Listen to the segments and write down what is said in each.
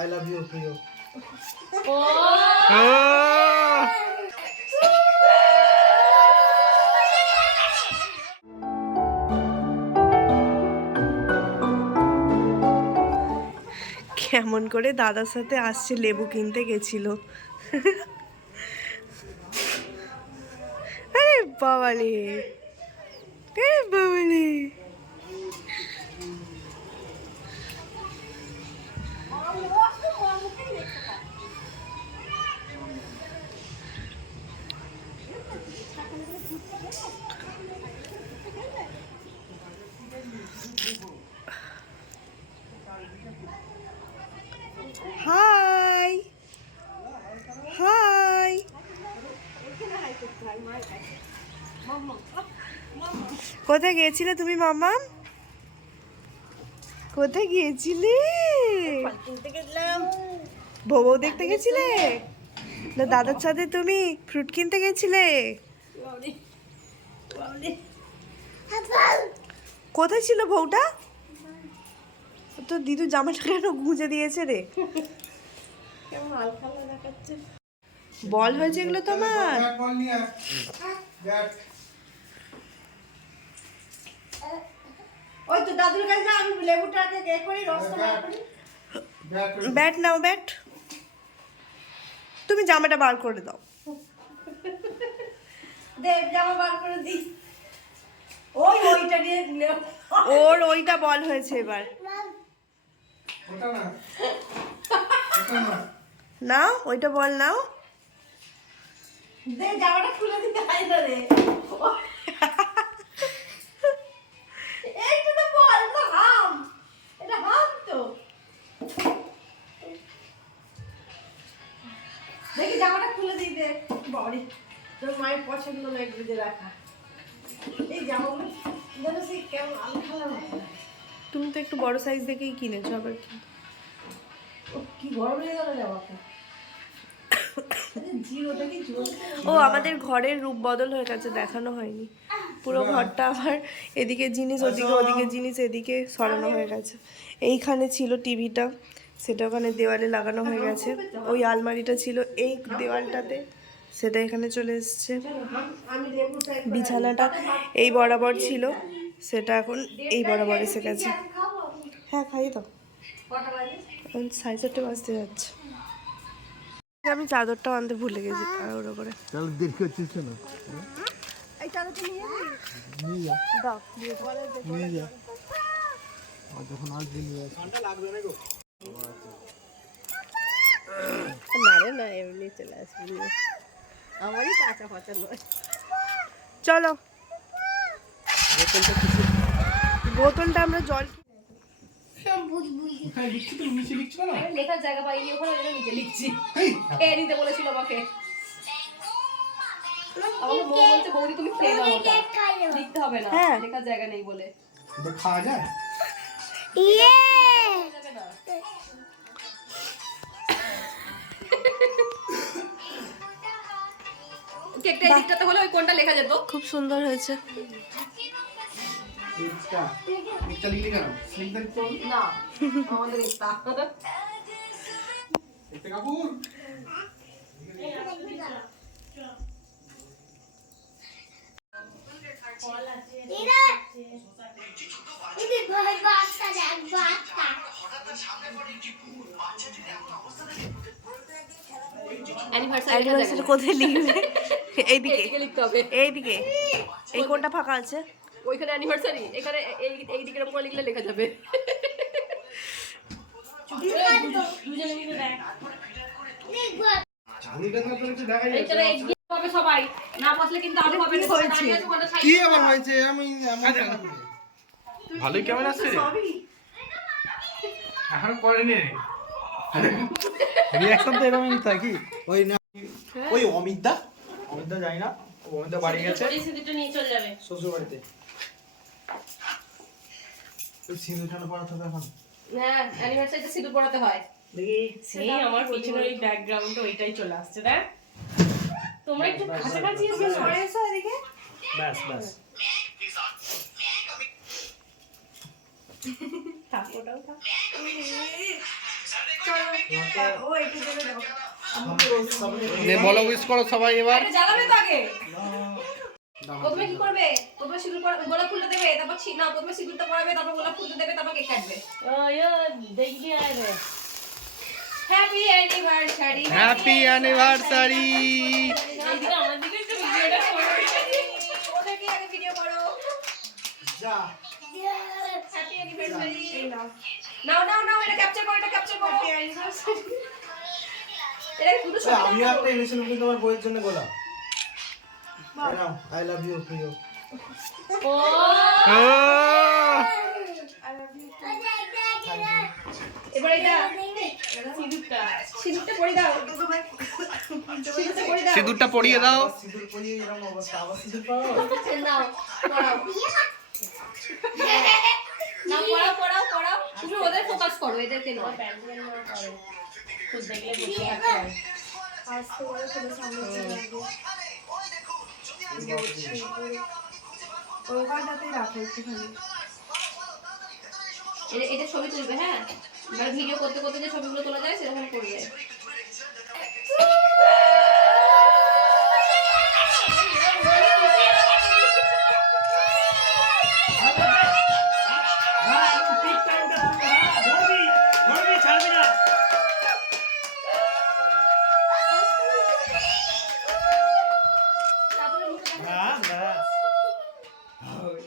I love you, Priyo. কেমন করে দাদার সাথে আসছে, লেবু কিনতে গেছিল। আরে বাবালে, আরে বাবালে। হাই হাই, কোথায় গিয়েছিলে তুমি মামা? কোথায় গিয়েছিলে? বউ দেখতে গেছিলে না দাদার সাথে তুমি ফ্রুট কিনতে গেছিলে? কোথায় ছিল বউটা? তো দিদু জামাটা কেন গুঁজে দিয়েছে রে? বল হয়েছে এগুলো তোমার? ওই তো দাদুর কাছে আমি লেবুটাকে কে করি রসটা বার করি। ব্যাট নাও, ব্যাট। তুমি জামাটা বার করে দাও। দেব জামা বার করে দি। ওইটা নিয়ে ওর ওইটা বল হয়েছে এবার। ওটা না, ওটা না। নাও ওইটা বল নাও। দে জামাটা খুলে দিতে হয় না রে। এইটা তো বল না, হাম। এটা হাম তো। দেখি জামাটা খুলে দিই দে। বাবারে, তোর মায়ের পছন্দ নয় গুঁজে রাখা। এই জামাগুলো যেন সেই কেমন আলখালার মতো। তুমি তো একটু বড় সাইজ দেখেই কিনেছো আবার কি? কি গরম লেগে গেল জামাটা। জিরোটা কি ও আমাদের ঘরের রূপ বদল হয়ে গেছে, দেখানো হয়নি। পুরো ঘরটা আবার এদিকে জিনিস ওদিকে, ওদিকে জিনিস এদিকে সরানো হয়ে গেছে। এইখানে ছিল টিভিটা, সেটা ওখানে দেওয়ালে লাগানো হয়ে গেছে। ওই আলমারিটা ছিল এই দেওয়ালটাতে, সেটা এখানে চলে এসছে। বিছানাটা এই বরাবর ছিল, সেটা এখন এই বরাবর এসে গেছে। হ্যাঁ খাইয়ে দাও, এখন 4:30 বাজতে যাচ্ছে। আমি চাদরটাও আনতে ভুলে গেছি তাড়াহুড়ো করে। তাহলে দেরি করছিস না? এই চাদরটা নিয়ে নিয়ে যা, দাও, নিয়ে যা। আর যখন আসবি নিয়ে আসবি। ঘন্টা লাগবে না গো। না রে না, এমনি চলে আসবি। আমারই কাঁচা পাচা নয়। চলো, বোতলটা আমরা জল লেখার জায়গা পাইনি ওখানে, নিচে লিখছি। খেয়ে নিতে বলেছিল আমাকে। আমাকে বউ বলছে বৌদি তুমি খেয়ে নাও, ওটা লিখতে হবে না, হ্যাঁ। লেখার জায়গা নেই বলে। এটা খাওয়া যায়? যাবে না। কেকটা এই দিকটাতে হলে ওই কোনটা লেখা যেত। খুব সুন্দর হয়েছে। এটা লিখলি কেন? লিখতে লিখতে হবে না আমাদের এটা একটা কাপড়। অ্যানিভার্সারি কোথায় লিখবে? এইদিকে, এদিকে লিখতে হবে। এইদিকে। এই কোনটা ফাঁকা আছে? ওইখানে অ্যানিভার্সারি, এখানে এই দিকের উপর লিখলে লেখা যাবে। এইখানে এগিয়ে হবে সবাই, না বসলে কিন্তু আলু হবে না। কি আবার হয়েছে? আমি ভালোই কেমন আসছে রে? এখন করেনি রিঅ্যাকশন তো এরকমই থাকি। ওই না, ওই অমিতদা যাই না, ও তো বাড়ি গেছে পরিস্থিতিটা নিয়ে চলে যাবে শ্বশুর বাড়িতে। ওই সিঁদুরখানা পড়াতে হবে এখন। হ্যাঁ, অ্যানিভার্সারিতে সিঁদুর পড়াতে হয়। দেখি সেই আমার পিছনের ওই ব্যাকগ্রাউন্ডে ওইটাই চলে আসছে। দেখ তোমরা একটু কাছাকাছি এসে সরে এসো এদিকে। ব্যাস ব্যাস। থাক ওটাও থাক। ও একটু জেনে দাও। বলো উইশ করো সবাই এবার। আরে জ্বালাবে তো আগে। প্রথমে কি করবে? প্রথমে সিঁদুর পরা গোলাপ ফুলটা দেবে, তারপর না প্রথমে সিঁদুরটা পরাবে, তারপর গোলাপ ফুলটা দেবে, তারপর কেক কাটবে। দেখি আরে হ্যাপি অ্যানিভার্সারি। Happy anniversary. এইদিকে আমার দিকে একটু ভিডিওটা করো। ওদেরকে আগে ভিডিও করো। যা হ্যাপি অ্যানিভার্সারি। নাও নাও নাও, এটা ক্যাপচার করো, এটা ক্যাপচার করো। এটা শুধু ছবি আমি একটা এনেছিলাম কিন্তু আমার বইয়ের জন্য গোলাপ। আই লাভ ইউ প্রিয়। ও এবার এটা সিঁদুরটা পরিয়ে দাও। সিঁদুরটা পরিয়ে দাও। সিঁদুরটা পরিয়ে দাও। সিঁদুর পরিয়ে এরকম অবস্থা, আবার সিঁদুর পাও। নাও পড়াও। না পড়াও পড়াও পড়াও, তুমি ওদের ফোকাস করো, এদেরকে নয়। খুব দেখলে বুঝতে পারতে হয়। আস্তে করে চলে সামনে চলে আসবে। ওই ঘরটাতেই রাখো একটুখানি। এটা ছবি তুলবে, হ্যাঁ মানে ভিডিও করতে করতে যে ছবিগুলো তোলা যায় সেরকম করবে।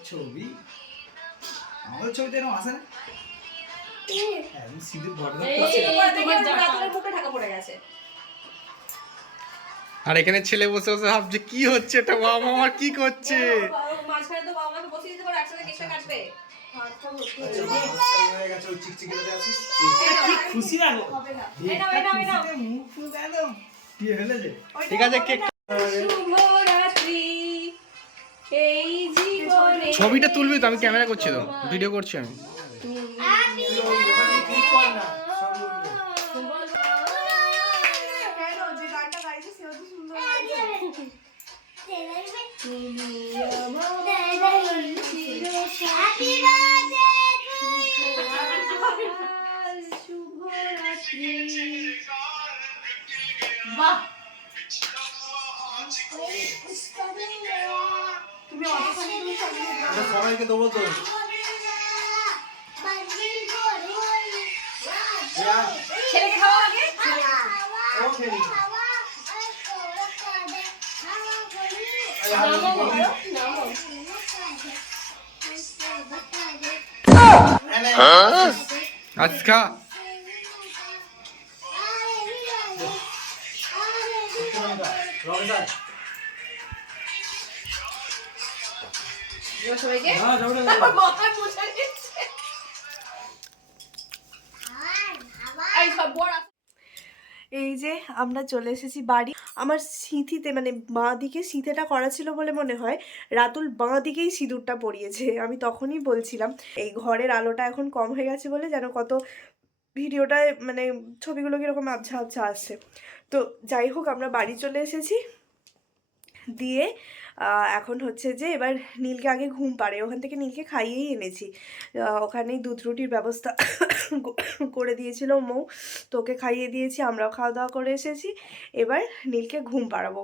ছবি আমার ছবিতে এরকম আসে না। আমি সিঁদুর বড় মুখে ঢাকা পড়ে গেছে। আর এখানে ছেলে বসে বসে ভাবছে কি হচ্ছে, এটা বাবা আমার কি করছে। মাঝখানে তো বাবা মাকে বসিয়ে দিতে পারো, একসাথে কেকটা কাটবে। খুশি লাগো। এনাও এনাও এনাও। মুখ ফুল একদম কি হলো যে? ঠিক আছে কেক। শুভরাত্রি এই জীবনে। ছবিটা তুলবি তো, আমি ক্যামেরা করছি তো, ভিডিও করছি আমি। কেন যে গানটা গাইছে সেও তো সুন্দর গাইছে। বাহ তুমি অতখানি তুমি সাজিয়ে দাও। এটা সবাইকে দেবো তো। ছেলে খাওয়া আগে। আজকা সবাইকে হ্যাঁ যাও মাথায় মুছে দিচ্ছে। এই সব বড় এই যে আমরা চলে এসেছি বাড়ি। আমার সিঁথিতে মানে বাঁ দিকে সিঁথেটা করা ছিল বলে মনে হয় রাতুল বাঁ দিকেই সিঁদুরটা পরিয়েছে। আমি তখনই বলছিলাম এই ঘরের আলোটা এখন কম হয়ে গেছে বলে যেন কত ভিডিওটায় মানে ছবিগুলো কীরকম আবছা আবছা আসছে। তো যাই হোক আমরা বাড়ি চলে এসেছি। দিয়ে এখন হচ্ছে যে এবার নীলকে আগে ঘুম পাড়ে, ওখান থেকে নীলকে খাইয়েই এনেছি। ওখানেই দুধ রুটির ব্যবস্থা করে দিয়েছিল মৌ, তো ওকে খাইয়ে দিয়েছি, আমরাও খাওয়া দাওয়া করে এসেছি। এবার নীলকে ঘুম পাড়াবো।